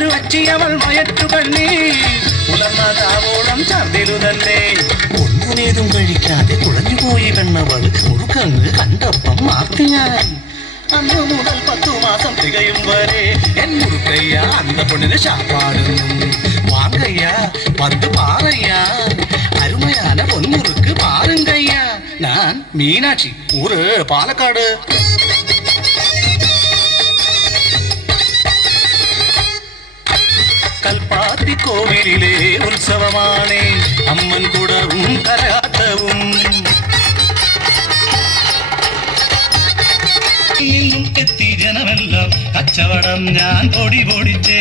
മറ്റൊരു അച്ചിയവൾ മയറ്റുകണ്ണി പുലർന്നതാവോളം ചർദിലു തന്നെ ഒന്നുമേതും കഴിക്കാതെ കുഴഞ്ഞുപോയി കണ്ണവൾ മുറുക്കങ്ങ് കണ്ടപ്പം മാർത്തി ഞാൻ അന്ന് മുതൽ 10 മാസം തികയും വരെ എൻ മുറുക്കയ്യ അന്ത പൊണ്ണിന് ശാപ്പാടുന്നു വാങ്കയ്യ പന്ത് പാറയ്യ അരുമയാന പൊന്മുറുക്ക് പാരുങ്കയ്യ ഞാൻ മീനാക്ഷി ഊര് പാലക്കാട് കൽപ്പാത്തി കോവിലിലെ ഉത്സവമാണ് അമ്മൻ കുടവും കരകാട്ടവും എത്തി ജനമെല്ലാം കച്ചവടം ഞാൻ പൊടി പൊടിച്ചേ